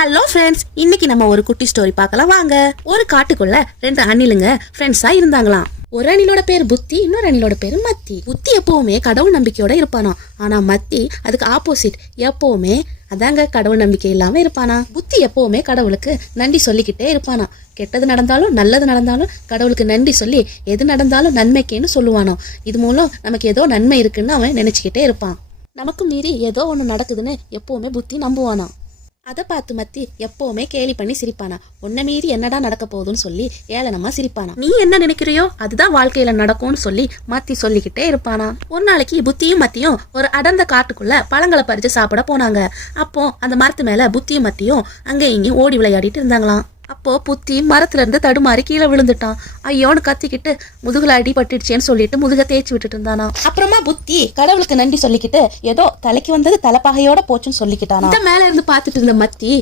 Hello friends, இன்னைக்கு நம்ம ஒரு குட்டி ஸ்டோரி பார்க்கலாம் வாங்க. ஒரு காட்டுக்குள்ள 2 அணிலுங்க ஃப்ரெண்ட்ஸா இருந்தாங்களாம். ஒரு அணிலோட பேர் புத்தி, இன்னொரு அணிலோட பேரு மத்தி. புத்தி எப்பவுமே கடவுள் நம்பிக்கையோட இருப்பானா, ஆனா மத்தி அதுக்கு ஆப்போசிட், எப்பவுமே அதாங்க கடவுள் நம்பிக்கை இல்லாம இருப்பானா. புத்தி எப்பவுமே கடவுளுக்கு நன்றி சொல்லிக்கிட்டே இருப்பானா. கெட்டது நடந்தாலும் நல்லது நடந்தாலும் கடவுளுக்கு நன்றி சொல்லி எது நடந்தாலும் நன்மைக்கேன்னு சொல்லுவானோ. இது மூலம் நமக்கு ஏதோ நன்மை இருக்குன்னு அவன் நினைச்சுக்கிட்டே இருப்பான். நமக்கு மீறி ஏதோ ஒன்று நடக்குதுன்னு எப்பவுமே புத்தி நம்புவானா. அதை பார்த்து மத்தி எப்பவுமே கேலி பண்ணி சிரிப்பானா. உன்னை மீறி என்னடா நடக்க போகுதுன்னு சொல்லி ஏளனமா சிரிப்பானா. நீ என்ன நினைக்கிறியோ அதுதான் வாழ்க்கையில நடக்கும்னு சொல்லி மத்தி சொல்லிக்கிட்டே இருப்பானா. ஒரு நாளைக்கு புத்தியும் மத்தியும் ஒரு அடர்ந்த காட்டுக்குள்ள பழங்களை பறிச்சு சாப்பிட போனாங்க. அப்போ அந்த மரத்து மேல புத்தியும் மத்தியும் அங்கே இங்கேயும் ஓடி விளையாடிட்டு இருந்தாங்களாம். அப்போ புத்தி மரத்துல இருந்து தடுமாறி கீழே விழுந்துட்டான். ஐயோன்னு கத்திக்கிட்டு முதுகுல அடி பட்டுடுச்சேன்னு சொல்லிட்டு முதுக தேய்ச்சி விட்டுட்டு இருந்தானா. அப்புறமா புத்தி கடவுளுக்கு நன்றி சொல்லிக்கிட்டு ஏதோ தலைக்கு வந்தது தலைப்பாகையோட போச்சுன்னு சொல்லிக்கிட்டானா. மேல இருந்து பாத்துட்டு இருந்த மத்தி